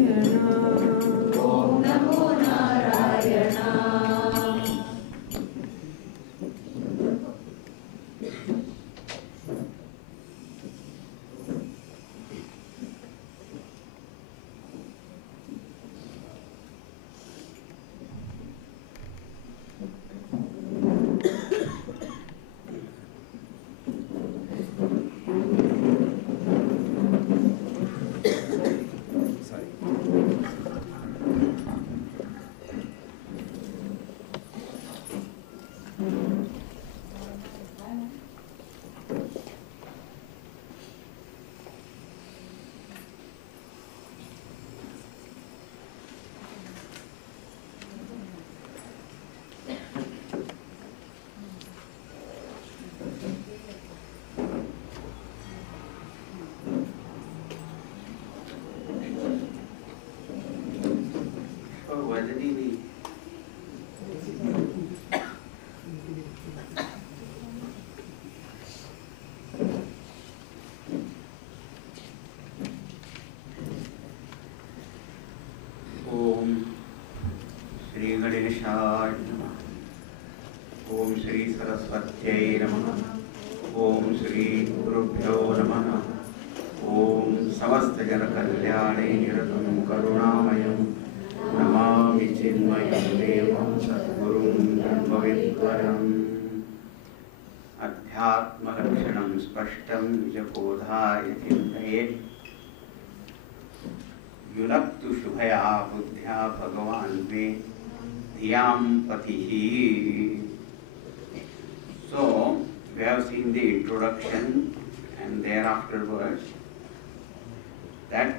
Om Namo Narayana. ओम श्री सरस्वत्यै नमः। ओम श्री गुरुभ्यो नमः। ओम समस्त जन कल्याणे निरतं करुणामयं नमामि चिन्मयं देवं सद्गुरुं ब्रह्मविद्वरम्। अध्यात्मलक्षणं स्पष्टं निजबोधाय चिन्तयेत्। युनक्तु शुभया बुद्ध्या भगवान् मे धियां पतिः. So we have seen the introduction and thereafterwards that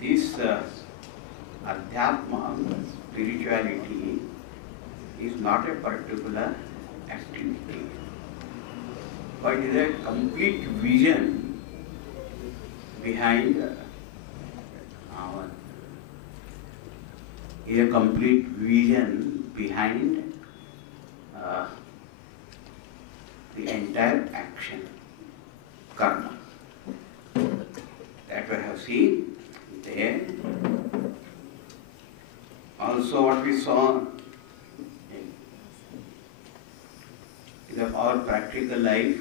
this Adhyatma, spirituality, is not a particular activity, but is a complete vision behind a complete vision behind the entire action, karma. That we have seen there. Also what we saw in our practical life,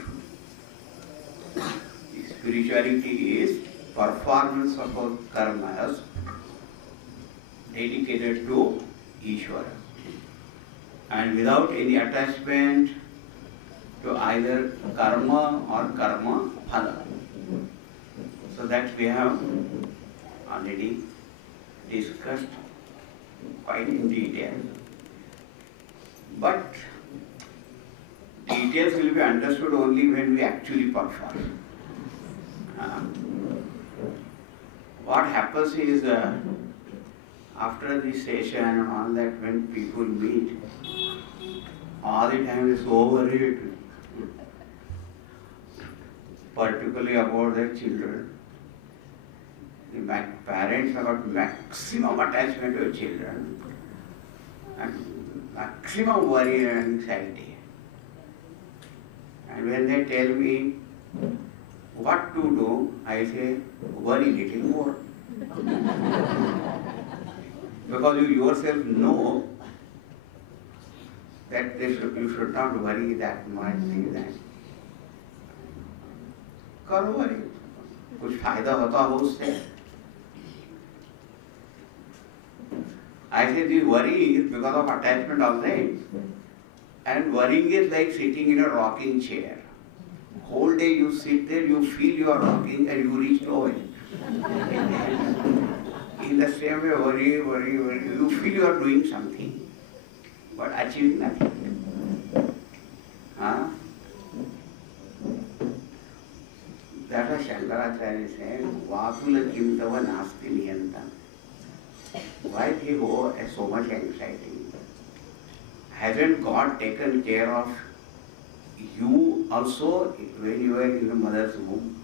spirituality is performance of our karmas dedicated to Ishvara and without any attachment to either karma or karma phala. So that we have already discussed quite in detail. But details will be understood only when we actually perform. What happens is after this session and all that, when people meet, all the time is so worried, particularly about their children. The parents have got maximum attachment to children and maximum worry and anxiety. And when they tell me what to do, I say, worry little more. Because you yourself know that you should not worry that much. करो worry, कुछ फायदा होता हो उससे. I say the worry is because of attachment also, and worrying is like sitting in a rocking chair. Whole day you sit there, you feel you are rocking and you reach nowhere. In the same way, worry, you feel you are doing something, but achieving nothing. That's what Shankaracharya said, Vakula Kimtava Nasti Niyanta. Why he has so much anxiety? Hasn't God taken care of you also when you were in the mother's womb?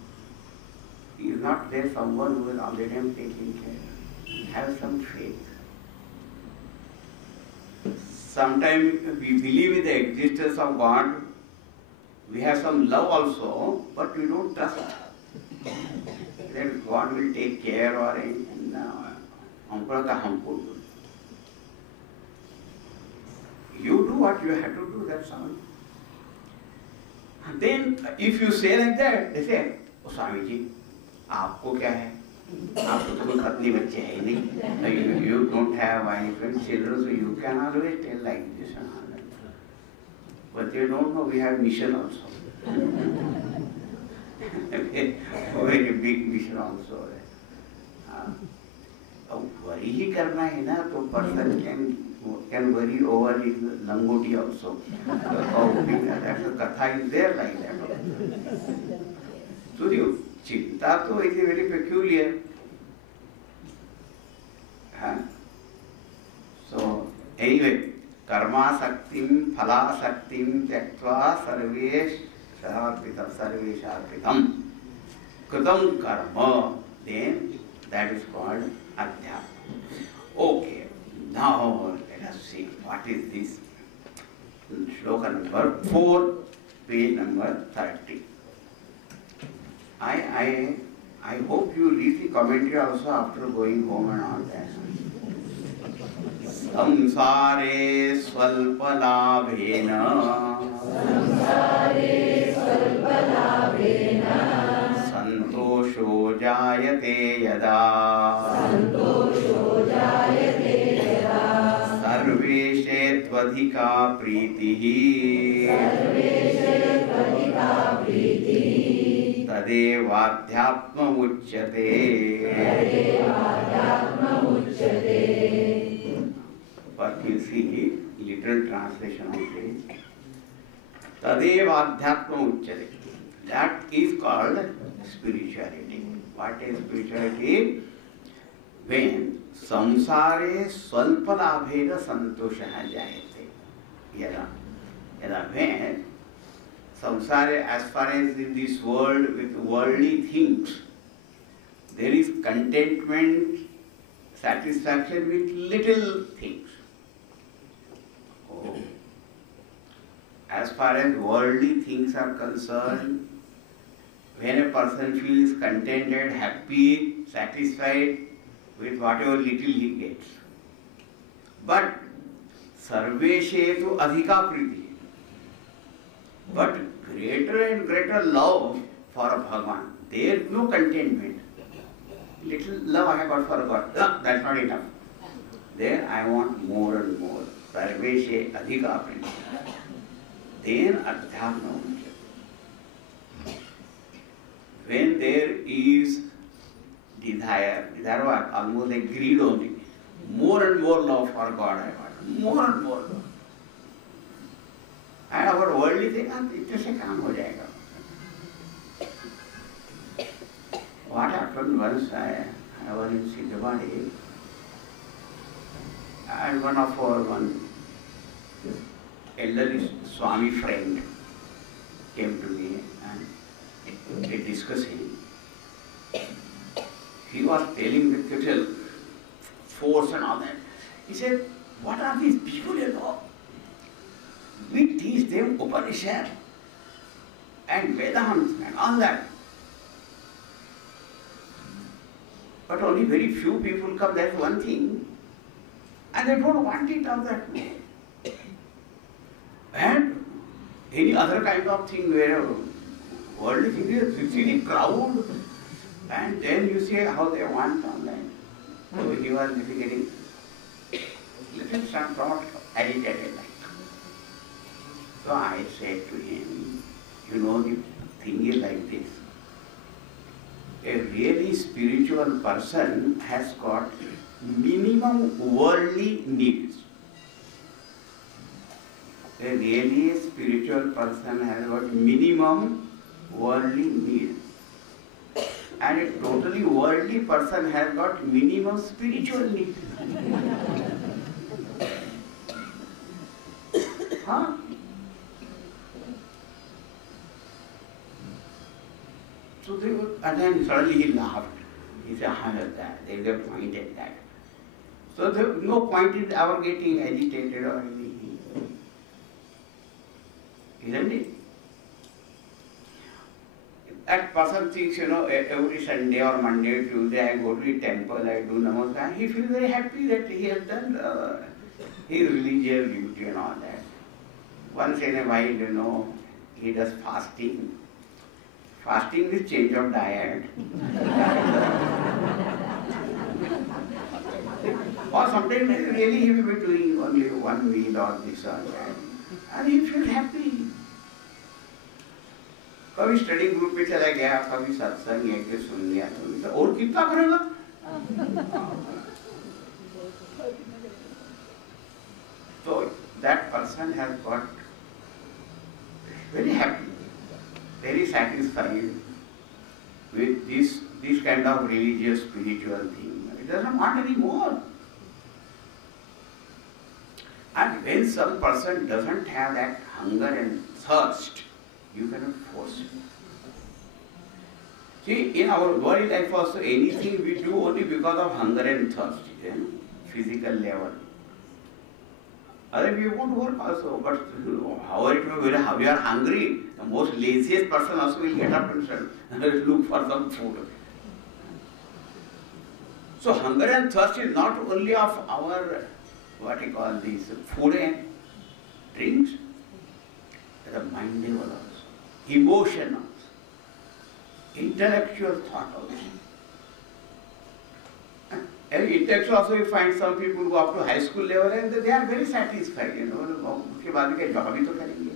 Is not there someone who is already taking care? Have some faith. Sometimes we believe in the existence of God. We have some love also, but we don't trust that God will take care or anything. You do what you have to do, that's all. Then if you say like that, they say, oh, Swami ji, आपको क्या है? आपको तो कोई पत्नी बच्चे है ही नहीं. You don't have any friends, children, so you can always tell like this and all that. But they don't know we have mission also. Very big mission also. Worry ही करना है ना, तो person can worry over his langoti also. That's a katha is there like that. So the chinta to is very peculiar. So anyway, karma saktim, phala saktim, tyaktva sarvesh sarpitam, sarvesh arpitam. Kritam karma, then that is called adhyatma. Okay, now let us see what is this. Shloka number 4, page number 30. I hope you read the commentary also after going home and all that. Samsare swalpalabhena santosho jayate yada sarveshe tvadhika pritihi तदेवाध्यात्म उच्यते. But you see, literal translation of it. Tadevaadhyatma uchyate. That is called spirituality. What is spirituality? When samsare swalpalabhena santoshaha jayate. When samsara, as far as in this world with worldly things, there is contentment, satisfaction with little things. Oh. As far as worldly things are concerned, when a person feels contented, happy, satisfied with whatever little he gets. But sarveshe tu adhika priti. But greater and greater love for a Bhagavan. There is no contentment. Little love I have got for God. No, that's not enough. There I want more and more. Sarveshe adhika priti. Then adhyatma. When there is desire what? Almost like greed only. More and more love for God I want. More and more love. And our worldly thing, इतने से काम हो जाएगा. What happened once, I was in Siddhavadi, and one of our elderly Swami friend came to me and we discussing. He was telling with little force and all that. He said, what are these people you know? We teach them Upanishad and Vedanta and all that. But only very few people come, that's one thing. And they don't want it all that way. And any other kind of thing where worldly thing is, you see the crowd and then you see how they want all that. So he was getting little somewhat agitated. So I said to him, you know, the thing is like this. A really spiritual person has got minimum worldly needs. A really spiritual person has got minimum worldly needs. And a totally worldly person has got minimum spiritual needs. Huh? So they would, and then suddenly he laughed. He said, that. There is a point at that. So there was no point in our getting agitated or anything. Isn't it? that person thinks, every Sunday or Monday, Tuesday, I go to the temple, I do namaskar. He feels very happy that he has done his religious duty and all that. Once in a while, he does fasting. Fasting is change of diet. Or sometimes really he will be doing only one meal or this or that. And he feels happy. कभी study group पे चला गया, कभी सत्संग एक के सुन लिया, तो और कितना करेगा? So that person has got very happy, very satisfied with this kind of religious spiritual thing. He doesn't want any more. And when some person doesn't have that hunger and thirst, you cannot force it. See, in our world life also, anything we do only because of hunger and thirst, physical level. Other people won't work also, but however it may be, we are hungry, the most laziest person also will get up and look for some food. So hunger and thirst is not only of our, food and drinks, at the mind level also. Emotion also, intellectual thought also. And intellectual also you find some people go up to high school level and they are very satisfied, उसके बाद के job ही तो करेंगे.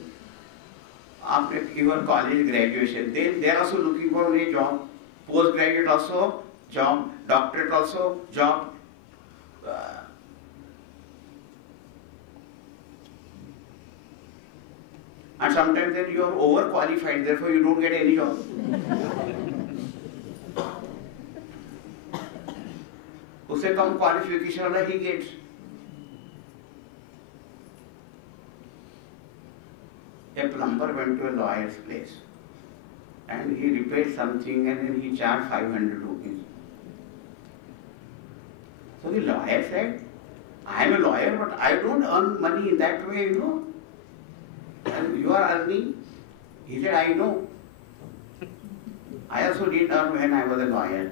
After even college graduation, they are also looking for a job. Postgraduate also job, doctorate also job. And sometimes then you are overqualified, therefore you don't get any job. उससे कम qualification वाला he gets. A plumber went to a lawyer's place and he repaired something and then he charged 500 rupees. So the lawyer said, I am a lawyer but I don't earn money in that way, And you are earning? He said, I know. I also didn't earn when I was a lawyer.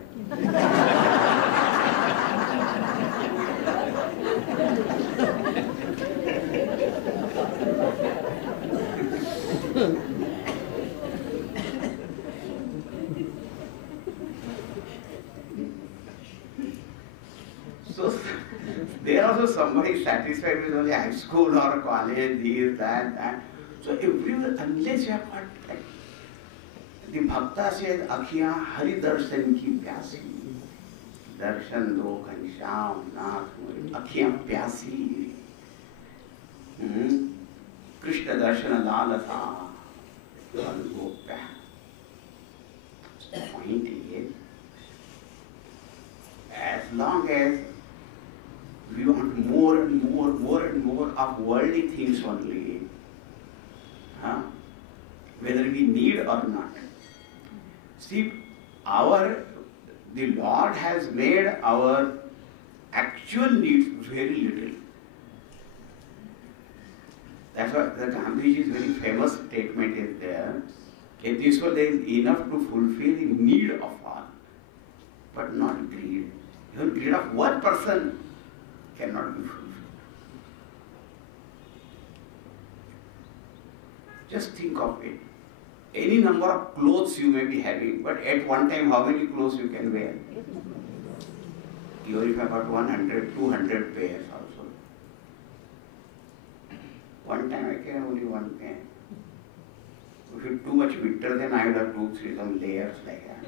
So there also somebody satisfied with only high school or college, this, that. So everywhere, unless you have got like, the Bhakta says, Akhiyan Hari Darshan ki pyasi. Darshan do Ghanshyam Nath, Akhiyan pyasi. Krishna Darshan Lalasa. Gopya. The point is, as long as we want more and more of worldly things only, whether we need or not. See, the Lord has made our actual needs very little. That's why the Gandhiji's very famous statement is there. In this world there is enough to fulfill the need of all, but not greed. Even greed of one person cannot be fulfilled. Just think of it. Any number of clothes you may be having, but at one time how many clothes you can wear? Even if I got 100, 200 pairs also. One time I can only one pair. If it's too much winter, then I will have 2, 3 some layers like that.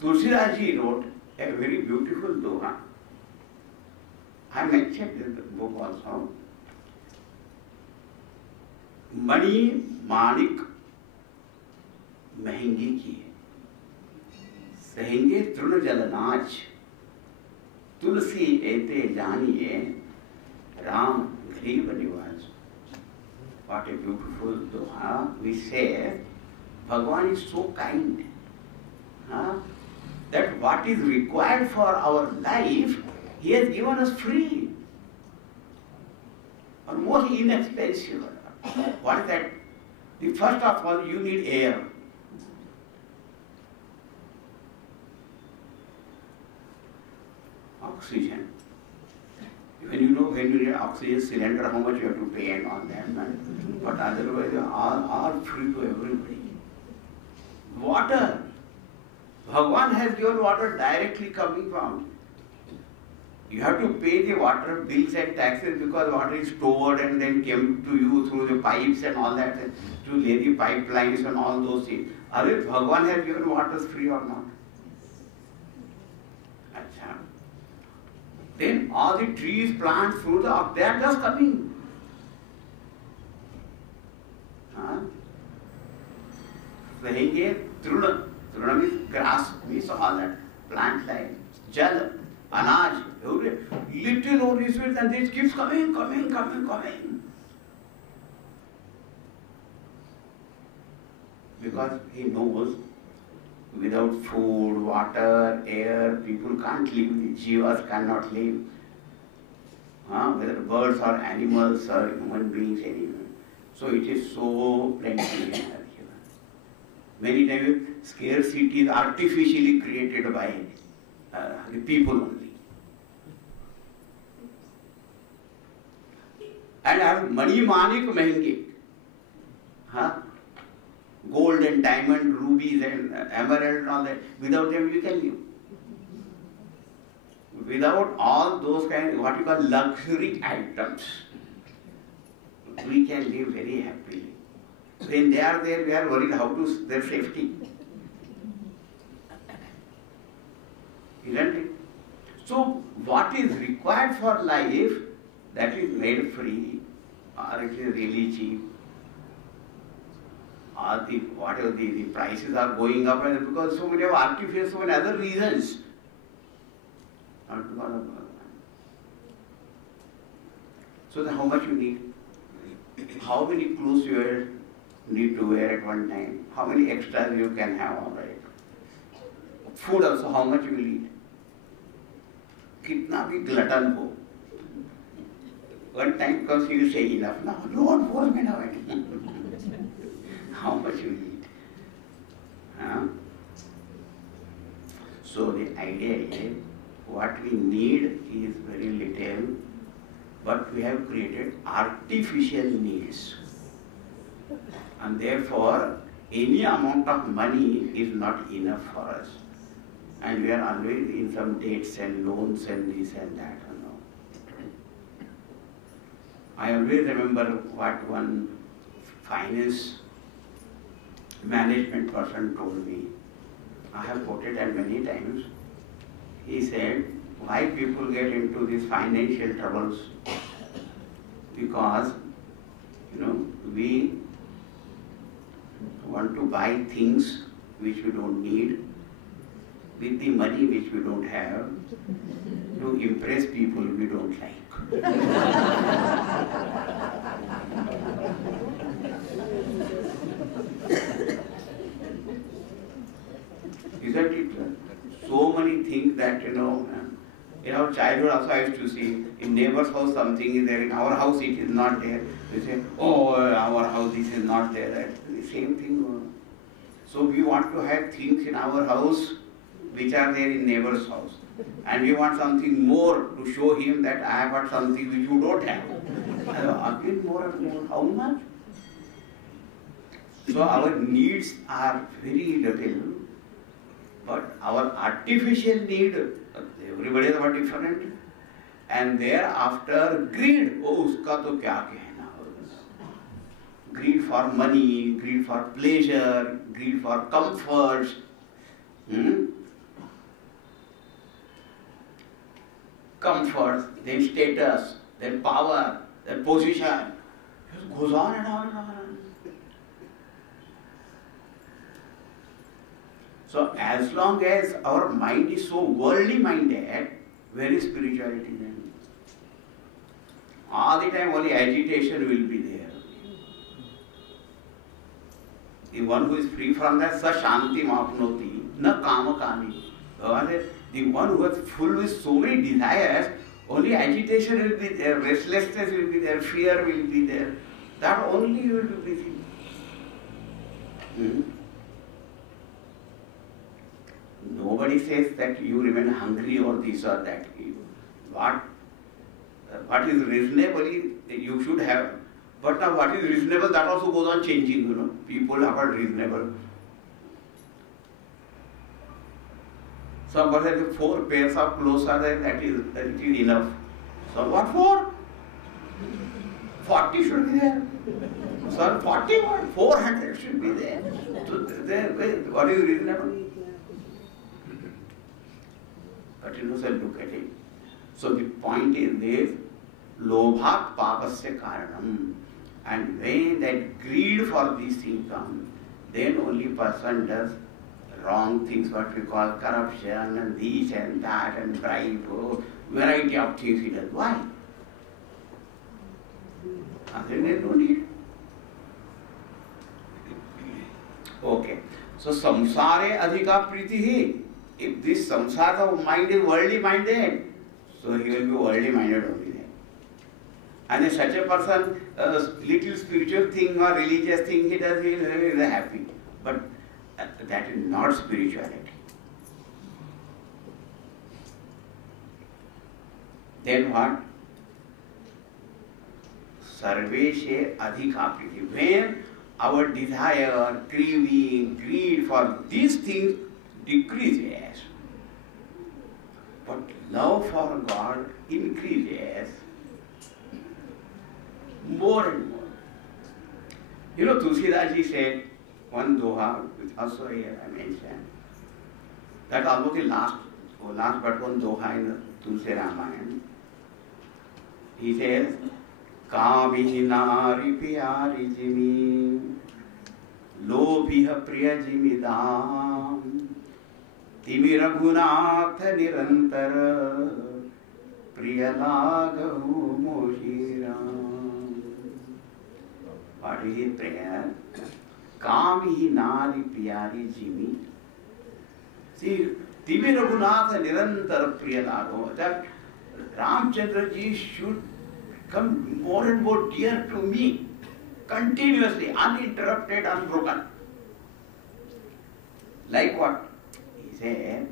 Tulsidas ji wrote a very beautiful doha. I mentioned in the book also. Mani Manik महंगी की सहेंगे तृण जलनाच तुलसी एते जानिए राम गरीब निवास. What a beautiful doha. We say Bhagavan is so kind. That what is required for our life, He has given us free. or most inexpensive. What is that? The first of all, you need air. Oxygen. When you need oxygen cylinder, how much you have to pay and all that. But otherwise, all free to everybody. Water. Bhagavan has given water directly coming from. You have to pay the water bills and taxes because water is stored and then came to you through the pipes and all that, to lay the pipelines and all those things. Otherwise, Bhagavan has given water free or not? Achha. Then all the trees, plants, fruits, they are just coming. Truna means grass, means all that, plant life, jal, anaj, little only sweet, and this keeps coming. Because he knows without food, water, air, people can't live, the jivas cannot live. Whether birds or animals or human beings, anyone. So it is so plenty. Many times scarcity is artificially created by the people only. And as money manik mehengi, gold and diamond, rubies and emerald and all that, without them we can live. Without all those kind, what you call luxury items, we can live very happily. When they are there, we are worried how to their safety. Isn't it? So, what is required for life, that is made free, or it is really cheap, or whatever the prices are going up, and because so many of artificial, so many other reasons. Not because of Bhagavan. So, then how much you need? How many clothes you need to wear at one time? How many extras you can have, all right? Food also, how much you will eat? Kitna bhi glutton ho. One time comes, you say enough. Now, don't force me now. How much you eat? So the idea is, what we need is very little, but we have created artificial needs. And therefore, any amount of money is not enough for us. And we are always in some debts and loans and this and that. I always remember what one finance management person told me. I have quoted that many times. He said, why people get into these financial troubles? Because, we want to buy things which we don't need with the money which we don't have to impress people we don't like. Isn't it? So many things that, in our childhood also I used to see, in neighbor's house something is there, in our house it is not there. We say, oh, our house this is not there. That's the same thing. So we want to have things in our house which are there in neighbor's house. And we want something more to show him that I have got something which you don't have. And again more and more. How much? So our needs are very little. But our artificial need, everybody is about different. And thereafter, greed. Oh, uska to kya kehna. Greed for money, greed for pleasure, greed for comforts. Comforts, then status, then power, then position. It goes on and on and on. So as long as our mind is so worldly minded, where is spirituality then? All the time only agitation will be there. The one who is free from that, sa shanti mapnoti, na kama kami. The one who is full with so many desires, Only agitation will be there, restlessness will be there, fear will be there. That only you will be busy. Nobody says that you remain hungry or this or that. What is reasonably you should have. But now what is reasonable, that also goes on changing, People are not reasonable. Somebody says 4 pairs of clothes are there, that is enough. So what for? 40 should be there. So 40 what? 400 should be there. So what is reasonable? But sir, look at it. So the point is this, lobhat papasya karanam. And when that greed for these things comes, then only person does wrong things, what we call corruption and this and that and bribe, variety of things he does. Why? Then there is no need. Okay. So samsare adhika priti. If this samsara mind is worldly minded, so he will be worldly minded only then. And if such a person, little spiritual thing or religious thing he does, he is happy. But that is not spirituality. Then what? Sarveshe adhika priti. When our desire, craving, greed for these things decreases, but love for God increases more and more. Tulsidas ji said one doha, which also here I mentioned, that almost the last but one doha in the Tulsi Ramayana. He says, Kami nari pyari jimi, lobhiha priya jimi dam, Timi Raghunatha Nirantara Priyalagahu Moshiram. What is his prayer? Kami Nari Piyari Jimi. See, Timi Raghunatha Nirantara Priyalagahu. That Ramchandra ji should come more and more dear to me, continuously, uninterrupted, unbroken. Like what? Say,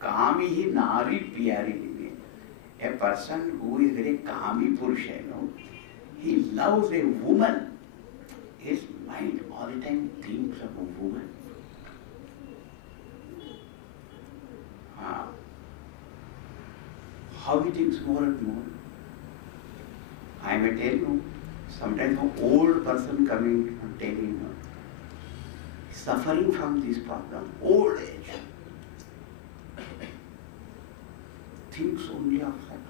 Kamihi Nari Piyari. A person who is very Kami Purusha, he loves a woman. His mind all the time thinks of a woman. How he thinks more and more. I may tell you, sometimes an old person coming and telling you, suffering from this problem, old age. Thinks only of that.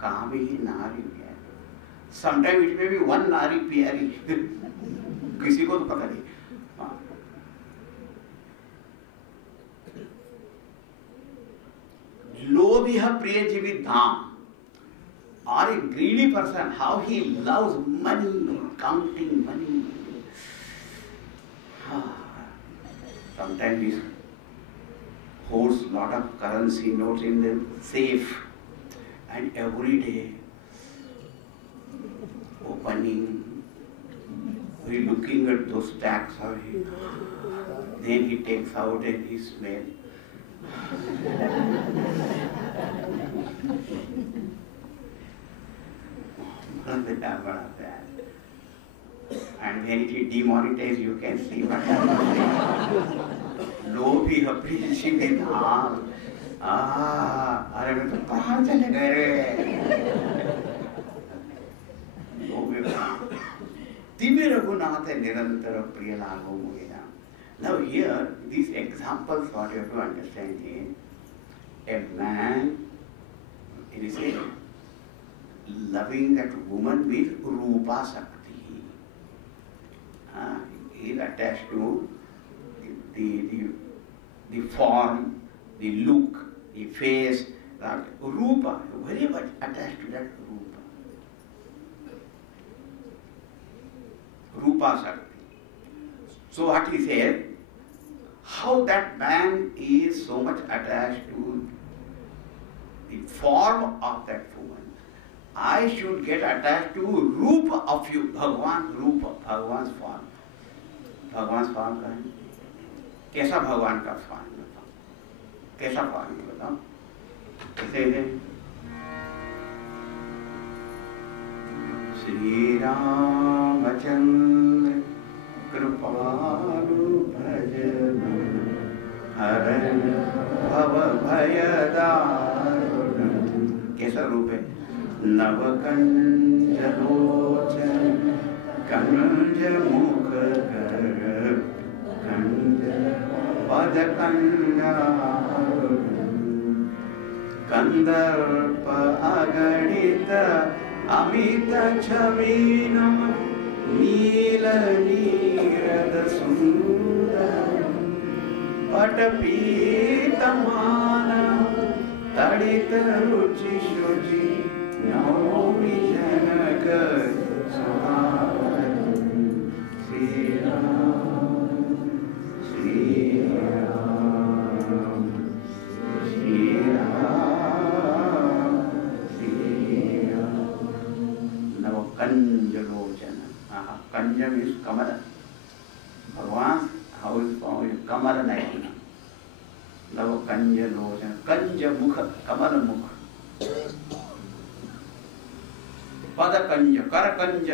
Kami nari pyari. Sometimes it may be one nari pyari. किसी को तो पता नहीं. Lobhiha priyajivi dham. Or a greedy person, how he loves money, counting money. Sometimes he holds lot of currency notes in the safe, and every day opening, looking at those stacks, then he takes out and he smells. And when it is demonetized, you can see what happens. Lobhi appreciation के धाम, अरे मैं तो कहाँ चले गए रे? लोभी तिमे रघुनाथ निरंतर प्रिय लागो मुझे. Now here, these examples, what you have to understand is, a man, it is a loving that woman with Rupa Sakti. He is attached to the form, the look, the face, that Rupa, very much attached to that Rupa. Rupa Sakti. So what he said, how that man is so much attached to the form of that woman. I should get attached to रूप of you. भगवान रूप, भगवान form. भगवान form का है. कैसा भगवान का फॉर्म बताओ? कैसा फॉर्म बताओ? कैसे? श्री रामचंद्र कृपालु भजन हरण भव भय दारुण. कैसा रूप है? नव कंज लोचन कंज मुख कर कंज पद कंजारुण. कंदर्प अगणित अमित छविनम नील नीरद सुंदर पटपीतमान तड़ित रुचि शुचि नौमि जनक सुहावन. श्री राम श्री राम श्री राम श्री राम. नव कंज लोचन. कंज मीन्स कमल. भगवान हाउ इज कमल नयन. नव कंज लोचन. कंज मुख, कमल मुख. पद कंज, कर कंज,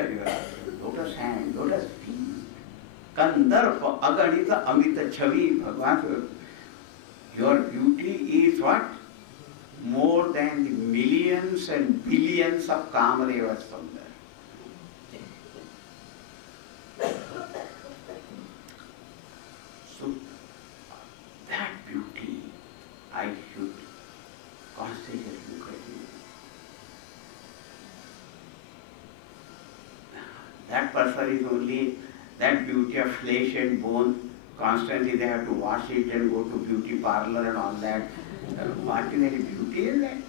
लोटस हैंड, लोटस फीट. कंदर्प अगणित अमित छवि. भगवान, your beauty is what? More than the millions and billions of Kamadeva सुंदर. So that beauty I should constantly look at you. That person is only that beauty of flesh and bone. Constantly they have to wash it and go to beauty parlor and all that. What is any beauty in that?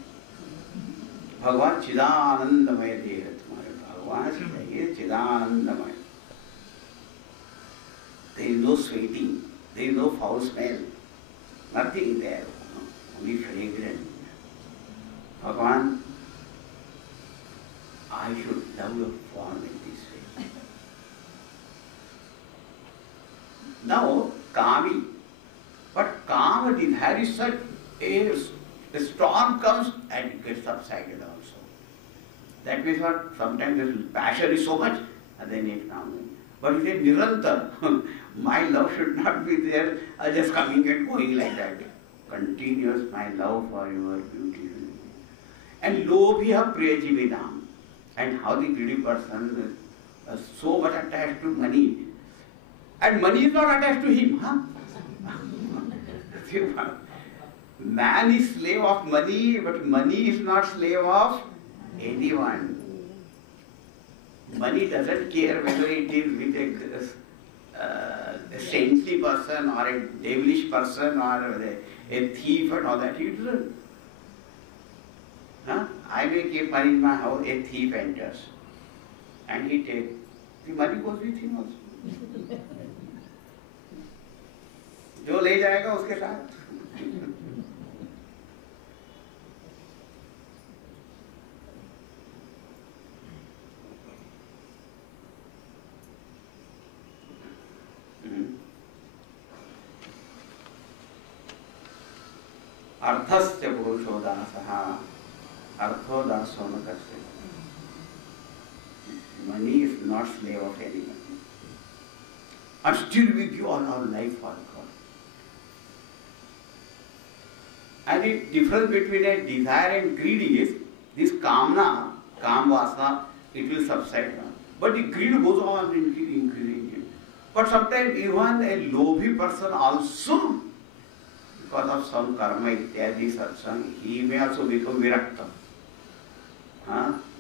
भगवान चिदानंदमय देह तुम्हारे. भगवान चाहिए चिदानंदमय. There is no sweating, there is no foul smell, nothing there, only fragrant. Bhagavan, I should love your form in this way. Now, Kami, but Kama desire is such a storm comes and it gets subsided also. That means what? Sometimes the passion is so much and then it comes. But it is nirantar. My love should not be there just coming and going like that. Continuous my love for your beauty. And lobhya prejividam. And how the greedy person is so much attached to money. And money is not attached to him. Huh? Man is slave of money, but money is not slave of anyone. Money doesn't care whether it is with a saintly person or a devilish person or a thief and all that. It doesn't. Huh? I may keep money in my house, a thief enters and he takes. The money goes with him also. जो ले जाएगा उसके साथ. अर्थस्य पुरुषो दासः. अर्थो दासो न कस्य. Money is not slave of anyone. And still we give all our life for God. And the difference between a desire and greed is this kamna, kam vasana, it will subside down. But the greed goes on increasing. But sometimes even a lobhy person also, because of some karma ityadi satsang, he may also become virakta.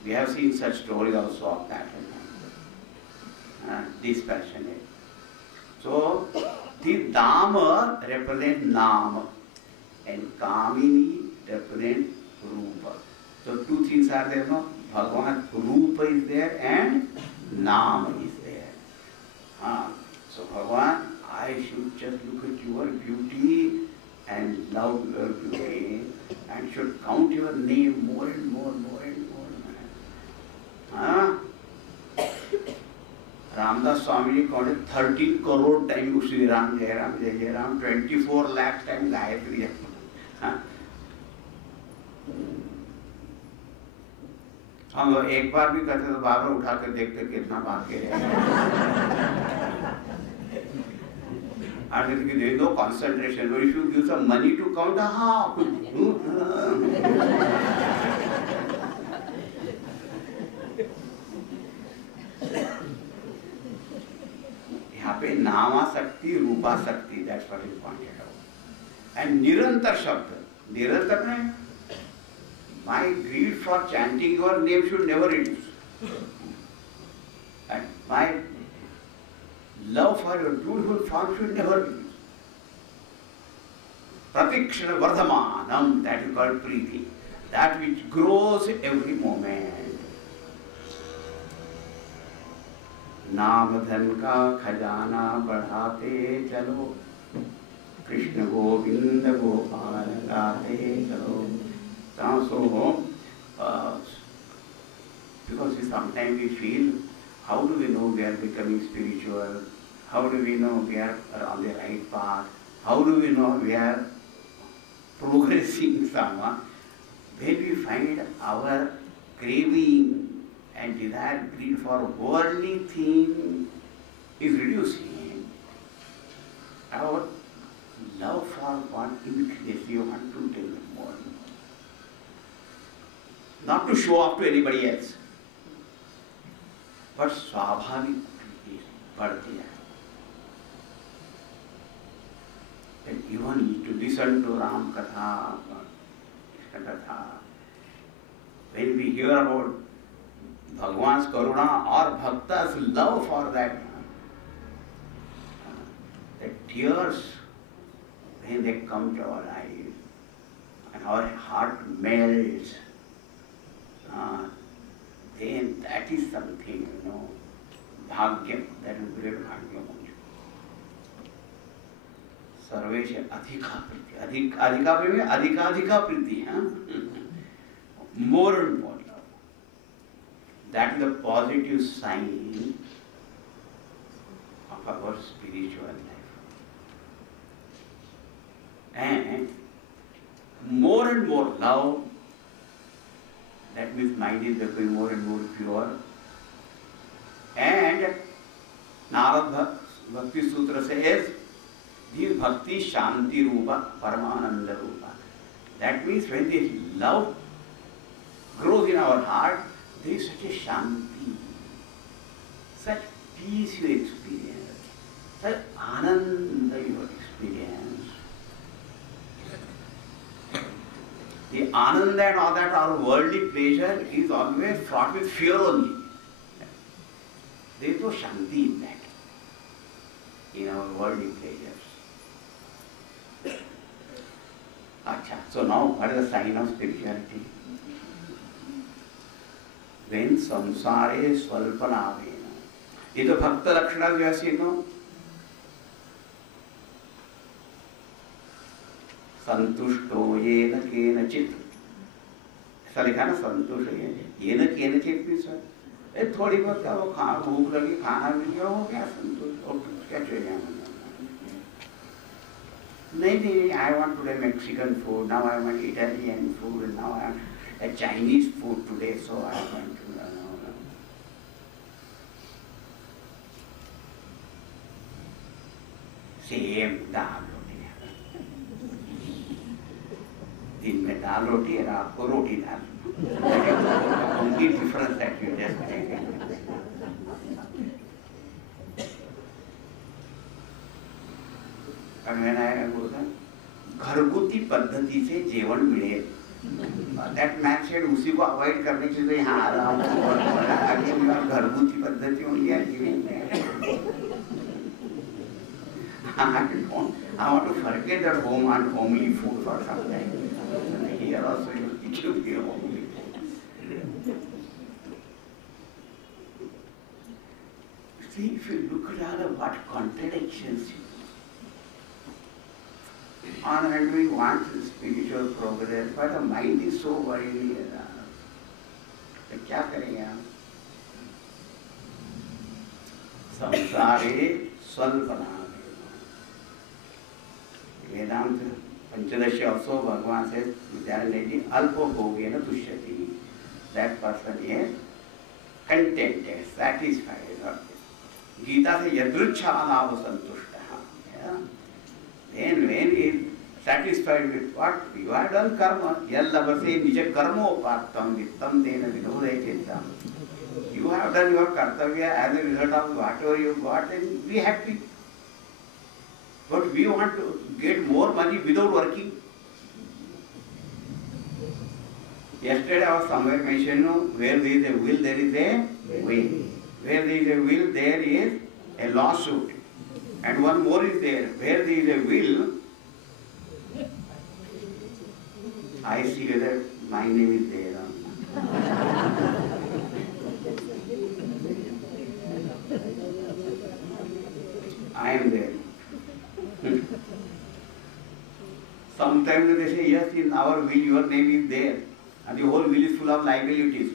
We have seen such stories also of that. Dispassionate. So, the Dama represents Nama and Kamini represents Rupa. So, two things are there, no? Bhagavan Rupa is there and Nama is there. So, Bhagavan, I should just look at your beauty and love your beauty and should count your name more and more, more and more. Huh? Ramdas Swamiji counted 13 crore times Shri Ram, Jai Ram, Jai Jai Ram, 24 lakh times Gayatri. Huh? हम एक बार भी करते तो बार बार उठा कर देखते कितना बाकी है. And there is no concentration. But if you give some money to count, how? यहाँ पे नामा शक्ति, रूपा शक्ति, that's what is pointed out. And निरंतर शब्द, निरंतर में my greed for chanting your name should never reduce. And my love for your beautiful form should never reduce. Pratikshana vardhamanam, that is called preeti, that which grows every moment. नाम धन का खजाना बढ़ाते चलो, कृष्ण गोविंद गोपाल गाते चलो. So, because sometimes we feel, how do we know we are becoming spiritual? How do we know we are on the right path? How do we know we are progressing somewhere? When we find our craving and desire, greed for worldly things is reducing, our love for one increases. You want to tell more. Not to show off to anybody else, but स्वाभाविक बढ़ती है. And even to listen to Ram Katha, Krishna Katha, when we hear about Bhagwan's Karuna or Bhakta's love for that, the tears, when they come to our eyes, and our heart melts, then that is something, bhagyam, that is great bhagyam. Sarvesh अधिका प्रीति, अधिका में अधिकाधिका प्रीति, more and more love. That is the positive sign of our spiritual life. And more love, that means mind is becoming more and more pure. And Narad Bhakti Sutra says, this bhakti shanti rupa, paramananda rupa. That means when this love grows in our heart, there is such a shanti, such peace you experience, such ananda you experience. The ananda and all that, our worldly pleasure is always fraught with fear only. There is no shanti in that, in our worldly pleasures. Acha. So now, what is the sign of spirituality? When samsare swalpanavena. Is the bhakta lakshana we have seen, no? Santushto yena kenachit. ऐसा लिखा ना, संतुष्ट येन केनचित भी sir, थोड़ी बहुत क्या वो खाना भूख लगी, खाना मिल गया, हो गया संतुष्ट, क्या चाहिए? नहीं, I want today Mexican food, now I want Italian food, and now I want a Chinese food today, so I want to, same दाल रोटी. दिन में दाल रोटी, रात को रोटी दाल. Only difference that you just take. घरगुती पद्धति से जेवण मिले, दैट मैन सेड उसी को अवॉइड करने के लिए यहाँ आ रहा हूँ. घरगुती पद्धति only are giving. I want to forget that home and homely food for some time. Here also it should be homely. See, if you look at all what contradictions, on hand we want spiritual progress, but the mind is so worried. तो क्या करेंगे हम? संसारे स्वल्पना वेदांत Panchadashi also भगवान से विद्यार्थी जी अल्पभोगेन तुष्यति. That person is contented, satisfied. Gita से यदृच्छालाभ संतुष्टः. Then when he is satisfied with what you have done karma, yallabase nija karmopattam vittam dena vidodaichetam. You have done your kartavya as a result of whatever you got, and be happy. But we want to get more money without working. Yesterday I was somewhere mentioned, where there is a will, there is a way. Where there is a will, there is a lawsuit. And one more is there. Where there is a will, I see whether my name is there or not. I am there. Sometimes they say, yes, in our will your name is there. And the whole will is full of liabilities.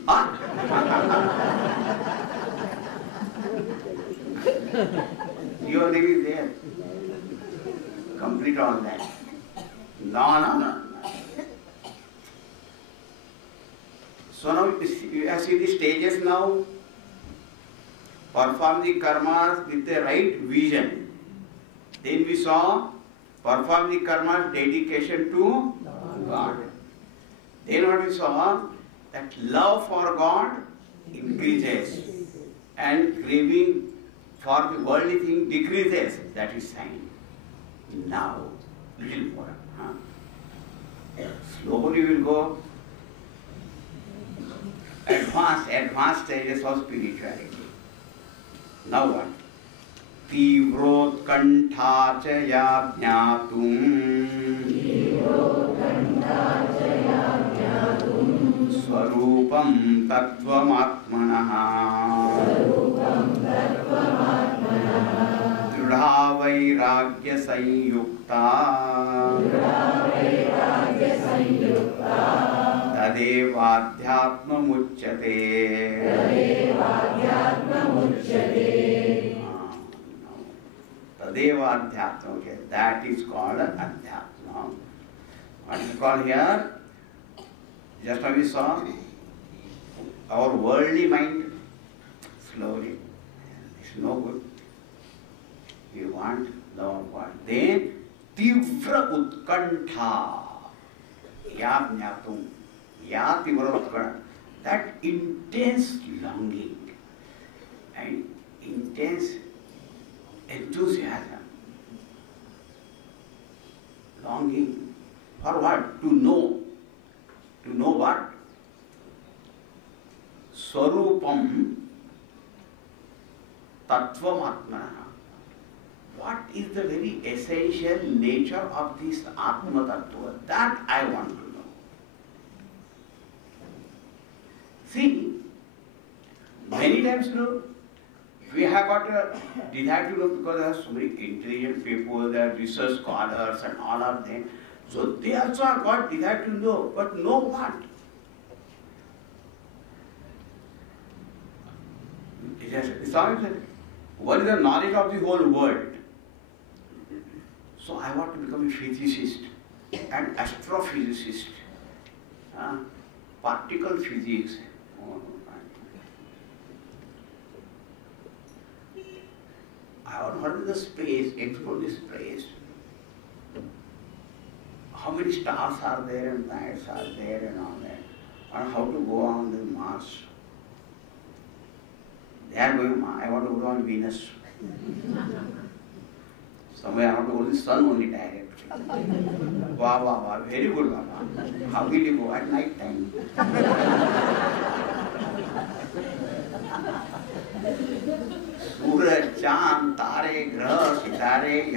Your name is there. Complete all that. No. So now you have seen the stages now. Perform the karmas with the right vision. Then we saw perform the karmas dedication to God. Then what we saw, that love for God increases and craving for the worldly thing decreases. That is sign. Now, little more. Slowly we will go advanced stages of spirituality. Now what? तीव्रोत्कण्ठा च या ज्ञातुम् स्वरूपं तत्त्वमात्मनः दृढा वैराग्यसंयुक्ता तदेवाध्यात्ममुच्यते. Tadeva-adhyatma, okay, that is called adhyatma. What is called here? Just now we saw our worldly mind slowly. It's no good. We want love of God. Then tivra utkantha ya jnatum ya tivra utkantha, that intense longing and intense enthusiasm, longing for what? To know. To know what? Swarupam tattvam atmana. What is the very essential nature of this Atma Tattva? That I want to know. See, many times, we have got a desire to know, because there are so many intelligent people, there are research scholars and all of them. So they also have got desire to know, but know what? It's always like, what is the knowledge of the whole world? So I want to become a physicist and astrophysicist, particle physics. I want to know the space, explore the space. How many stars are there and planets are there and all that. And how to go on the Mars. They are going, I want to go on Venus. Somewhere I want to go to the sun only directly. Wow, very good, Baba. How will you go at night time? Suraj, Chand, Tare, Grah, Sitare,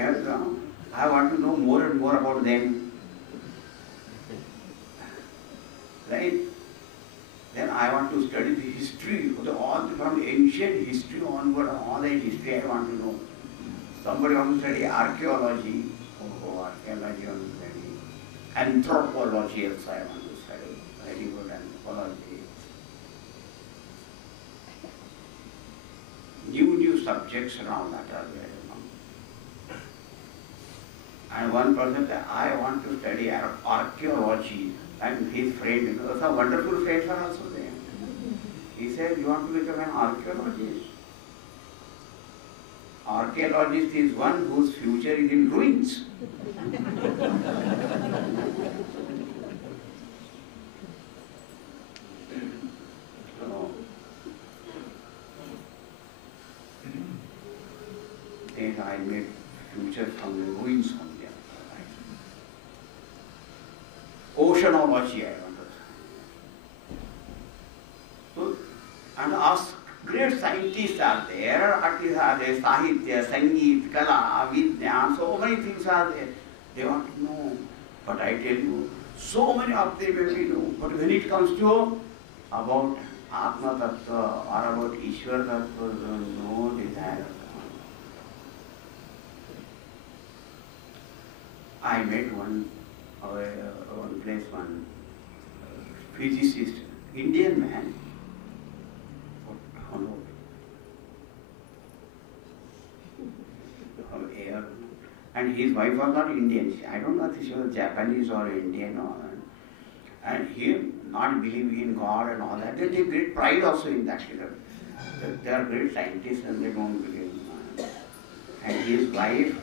I want to know more and more about them. Right? Then I want to study the history, from ancient history onward, all that history I want to know. Somebody wants to study archaeology. Oh, archaeology on that. Anthropology also I want to study. Very good anthropology. New subjects around that are there. And one person said, I want to study archaeology. And his friend, some wonderful friends are also there. He said, you want to become an archaeologist? Archaeologist is one whose future is in ruins. So, then I made future from the ruins from there. Oceanology, I want to say. So, and us great scientists are there, artists are there, Sahitya, Sangeet, Kala, Vidya, so many things are there. They want to know. But I tell you, so many of them may be know. But when it comes to about Atma Tattva or about Ishwar Tattva, no desire. I met one place, one physicist, Indian man, air, and his wife was not Indian. I don't know if she was Japanese or Indian, and he not believing in God and all that. They take great pride also in that. They are great scientists and they don't believe in God. And his wife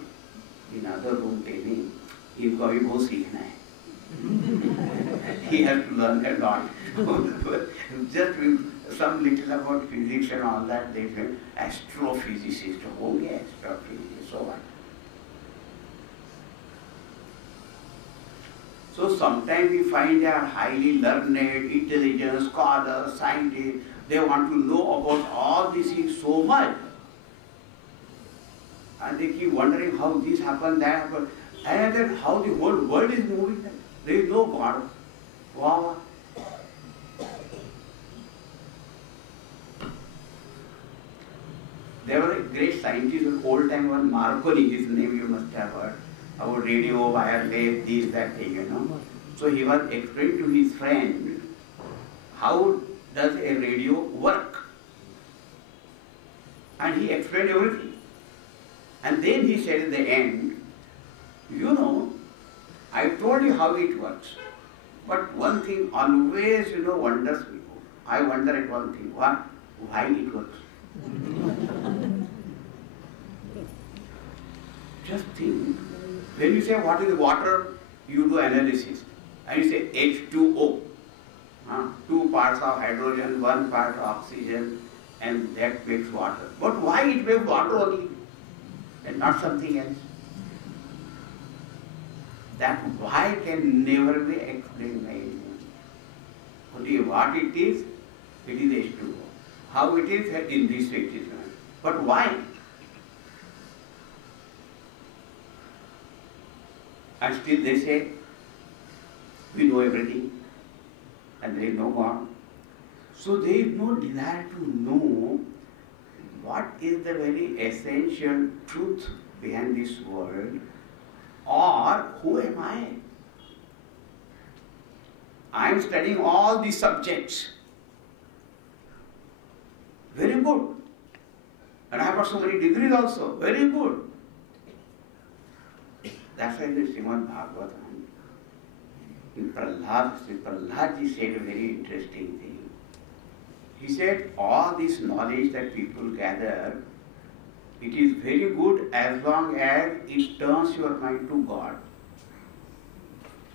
in other room telling, इनको अभी बहुत सीखना है. He has to learn a lot. Just with some little about physics and all that, they say astrophysicist. Oh yes, astrophysicist. So what? So sometimes we find they are highly learned, intelligent, scholars, scientists. They want to know about all these things so much, and they keep wondering how this happened, that happened. And then how the whole world is moving. There is no God. Wow. There was a great scientist in old time, one Marconi, his name you must have heard, about radio, wireless, this, that thing, So he was explaining to his friend, how does a radio work? And he explained everything. And then he said at the end, I told you how it works. But one thing always, wonders me. I wonder at one thing, why it works. Just think, when you say what is water, you do analysis. And you say H2O. 2 parts of hydrogen, 1 part of oxygen, and that makes water. But why it makes water only, and not something else? That why can never be explained by anyone. Only what it is H2O. How it is, in this way it is. But why? And still they say, we know everything, and there is no God. So there is no desire to know what is the very essential truth behind this world, or who am I? I am studying all these subjects. Very good. And I have got so many degrees also. Very good. That's why the Srimad Bhagavatam, in Prahlad, Sri Prahlad ji said a very interesting thing. He said, all this knowledge that people gather, it is very good as long as it turns your mind to God.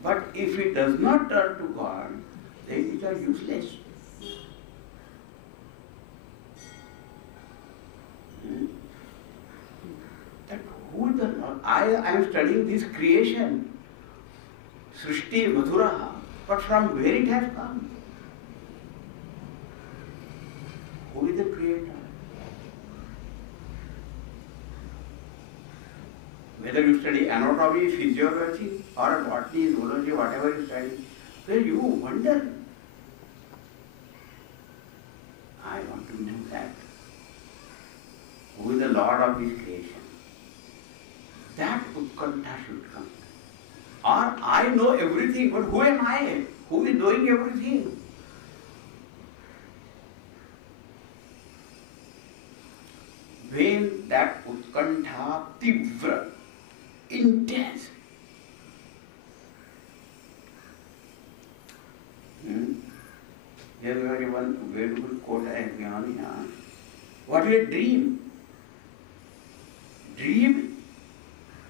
But if it does not turn to God, then it is useless. That who is the Lord? I am studying this creation, Srishti Madhuraha, but from where it has come? Who is the creator? Whether you study anatomy, physiology, or botany, zoology, whatever you study, then you wonder. I want to know that. Who is the Lord of this creation? That Utkanta should come. Or I know everything, but who am I? Who is doing everything? When that utkantha, tivra, intense, there is one beautiful quote I have given here. What is a dream? Dream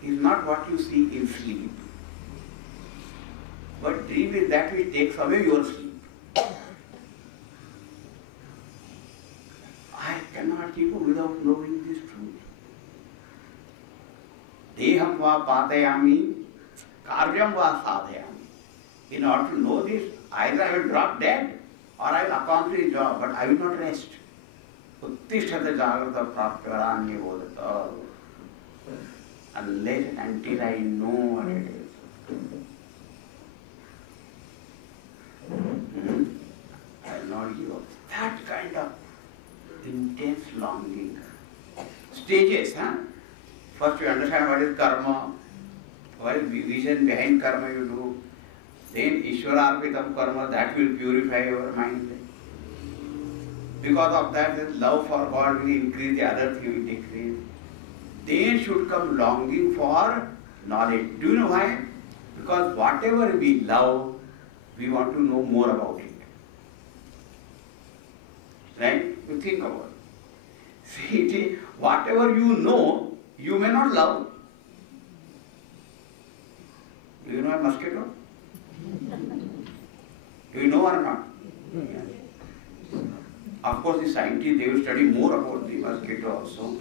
is not what you see in sleep, but dream is that which takes away your sleep. I cannot live without knowing this truth. Deham va patayami, karyam va sadhayami. In order to know this, either I will drop dead or I will accomplish job, but I will not rest. Uttishthata jagrata praptvaranya bodhata. Unless and until I know what it is. I will not give up. That kind of intense longing. Stages, huh? First you understand what is karma, what is vision behind karma you do. Then Ishwararpitam karma, that will purify your mind. Because of that, the love for God will increase, the other thing will decrease. Then should come longing for knowledge. Do you know why? Because whatever we love, we want to know more about it. Right? You think about it. See, whatever you know, you may not love. Do you know a mosquito? Do you know or not? Yeah. Of course, the scientists, they will study more about the mosquito also.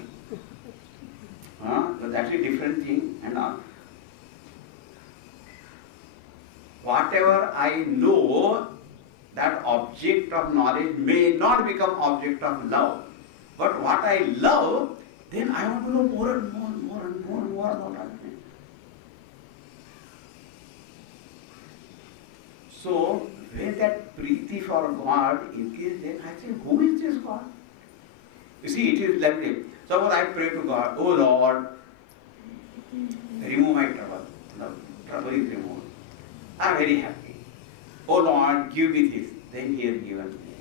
So that's a different thing. And whatever I know, that object of knowledge may not become object of love. But what I love, then I want to know more and more and more and more and more about that. So, when that preeti for God is there, I say, who is this God? You see, it is like this. Suppose I pray to God, oh Lord, remove my trouble. The trouble is removed. I am very happy. Oh Lord, give me this. Then He has given me.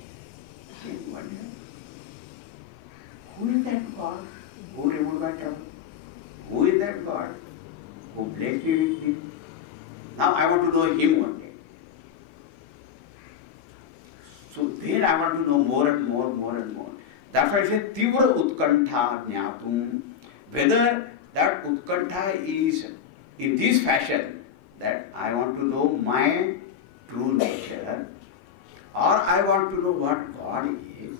Who is that God who removed my trouble? Who is that God who blessed me with this? Now I want to know Him one day. So then I want to know more and more, more and more. That's why I say Tivra Utkantha Jnatum. Whether that Utkantha is in this fashion, that I want to know my true nature, or I want to know what God is.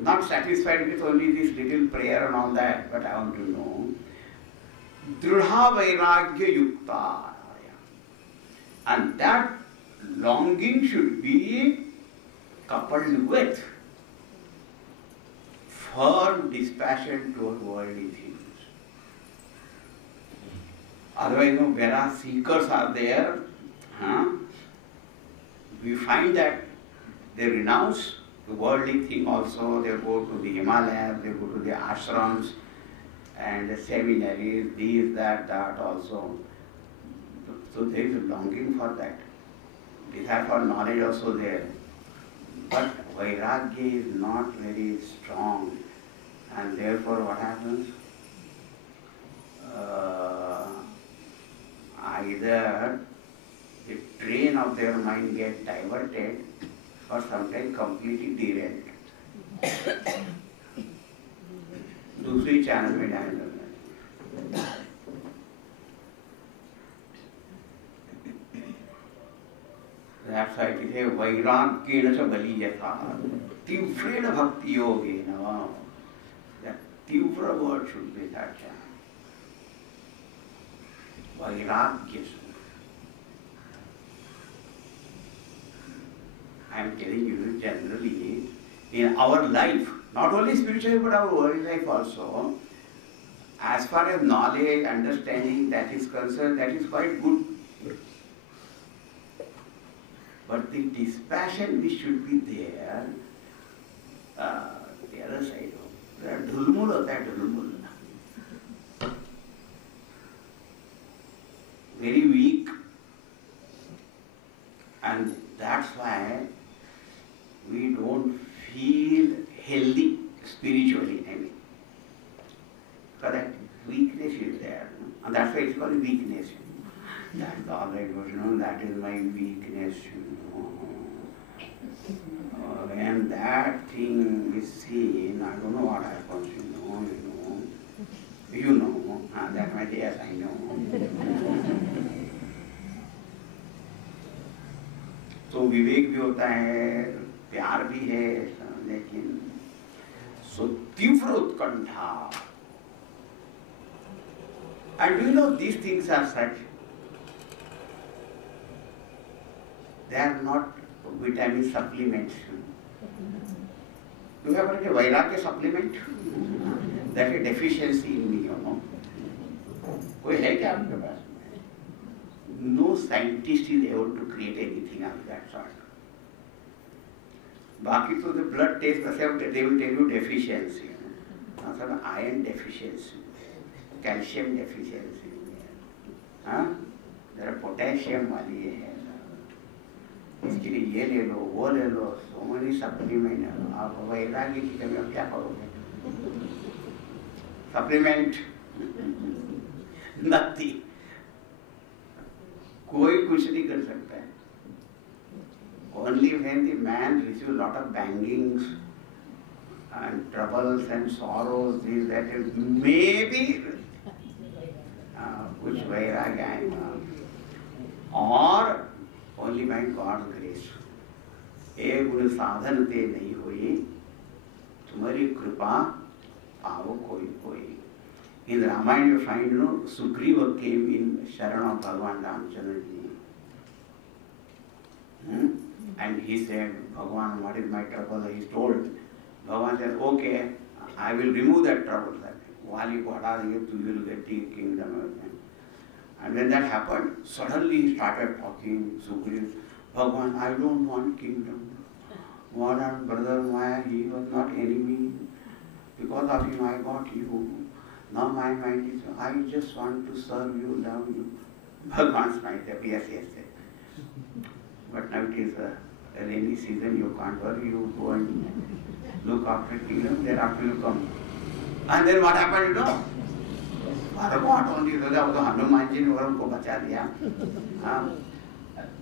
Not satisfied with only this little prayer and all that, but I want to know. Dridha Vairagya Yukta. And that longing should be coupled with firm dispassion toward worldly things. Otherwise, whereas seekers are there, we find that they renounce the worldly thing also. They go to the Himalayas, they go to the ashrams and the seminaries, this, that also. So there is a longing for that. Desire for knowledge also there. But Vairagya is not very strong, and therefore what happens? Either the train of their mind gets diverted or sometimes completely derailed. दूसरी channel में dial करना है. That's why it is Vairagyena cha baliyatha. Tivrena bhakti yogena. That Tivra word should be that channel. Vairagya. I am telling you generally, in our life, not only spiritual but our world life also, as far as knowledge, understanding that is concerned, that is quite good. But the dispassion which should be there, the other side, dhulmul hota hai dhulmul. spiritually, I mean. Correct? Weakness is there. And that's why it's called weakness. That's all I go, that is my weakness. When that thing is seen, I don't know what happens, you know, that might, yes, I know. तो विवेक भी होता है, प्यार भी है, लेकिन सो तीव्र उत्कंठा. And do you know these things are such? They are not vitamin supplements. Do you have a vairagya supplement? That is deficiency in me, कोई है क्या आपके पास? No scientist is able to create anything of that sort. बाकी तो the blood test they will tell you deficiency. Also iron deficiency, calcium deficiency. जरा potassium वाली है, इसके लिए ये ले लो, वो ले लो, so many supplement. आप वैराग्य की कमी में क्या करोगे? Supplement, nothing. कोई कुछ नहीं कर सकता है. Only when the man receives a lot of bangings and troubles and sorrows, is that maybe कुछ वैराग्य आएगा, और only by God's grace. एक गुण साधन ते नहीं हुई, तुम्हारी कृपा पाओ कोई कोई. In Ramayana you find, Sugriva came in Sharan of Bhagavan Ramchandra ji. And he said, Bhagavan, what is my trouble? He told. Bhagavan said, okay, I will remove that trouble. While you got out here, you will get the kingdom. And when that happened, suddenly he started talking, Sugriva, Bhagavan, I don't want kingdom. What and brother Maya, he was not enemy. Because of him I got you. Now my mind is, I just want to serve you, love you. Bhagavan smiled, yes, yes, yes. But now it is a rainy season, you can't worry, you go and look after kingdom, thereafter you come. And then what happened, Bhagavan only, Hanuman ji ne uनको बचा दिया.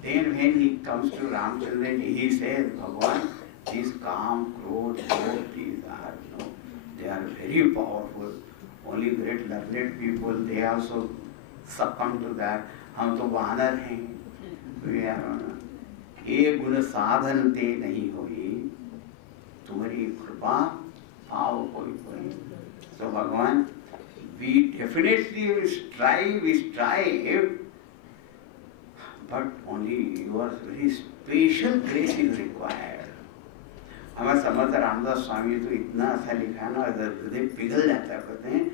Then when he comes to Ramchandra, he says, Bhagavan, these calm, Krodh, both these are, they are very powerful. Only great learned people, they also succumb to that. हम तो वानर हैं. एक गुण साधन ते नहीं हुई, तुम्हारी कृपा आओ कोई कोई. So भगवान, we definitely strive, but only your very special grace is required. हमारे समर्थ रामदास स्वामी तो इतना अच्छा लिखा है ना, हृदय पिघल जाता है. कहते हैं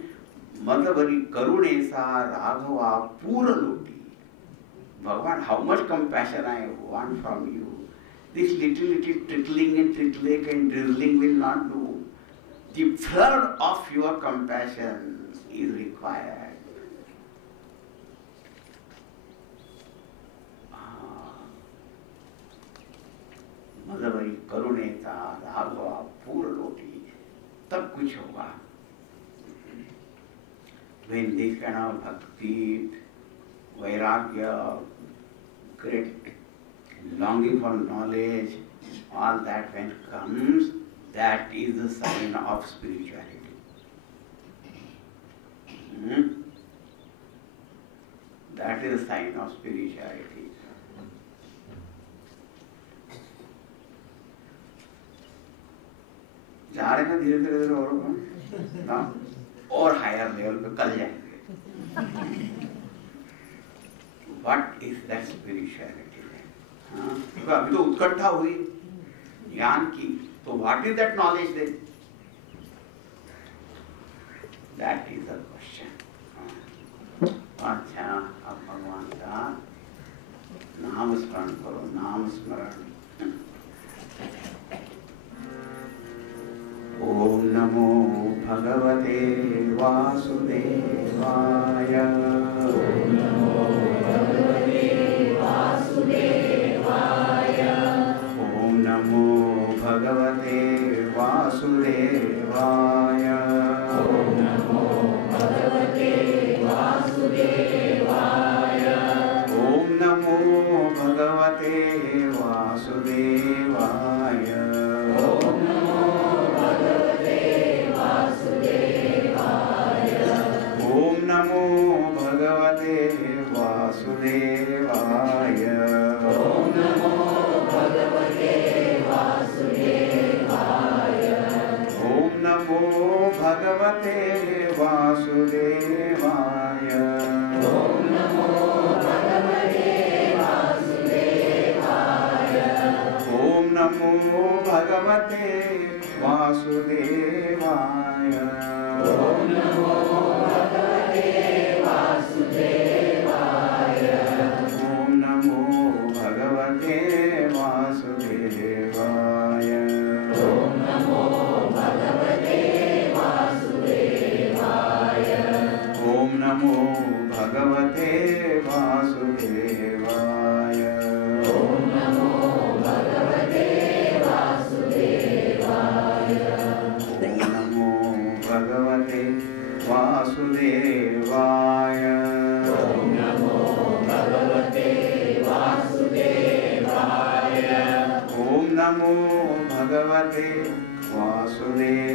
मतबरी करुणे सा राघवा पूर्ण लूटी. भगवान, how much compassion I want from you. This little trickling and drizzling will not do. The flood of your compassion is required. मतबरी करुणे था राघवा पूर्ण लोटी, तब कुछ होगा. When this kind of bhakti, vairagya, great longing for knowledge, all that when comes, that is the sign of spirituality. That is the sign of spirituality. जा रहे हैं धीरे धीरे और हायर लेवल पे कल जाएंगे. What is that spirituality? अभी तो उत्कंठा हुई ज्ञान की, तो what is that knowledge then? That is the question. अच्छा, अब भगवान का नाम स्मरण करो, नाम स्मरण. ओम नमो भगवते वासुदेवाय. ओम नमो भगवते वासुदेवाय. ओम नमो भगवते वासुदेवाय. नमो भगवते वासुदेवाय। ओम नमो भगवते वासुदेवाय। ओम नमो भगवते वासुदेवाय। ओम नमो भगवते वासुदेवाय। ओम नमो भगवते वासुदेवाय। ओम नमो भगवते वासुदेवाय। ओम नमो भगवते वासुदेवाय। ओम नमो भगवते वासुदेवाय। ओम नमो भगवते वासुदेवाय। ओम नमो भगवते वासुदेवाय। ओम नमो भगवते वासुदेवाय।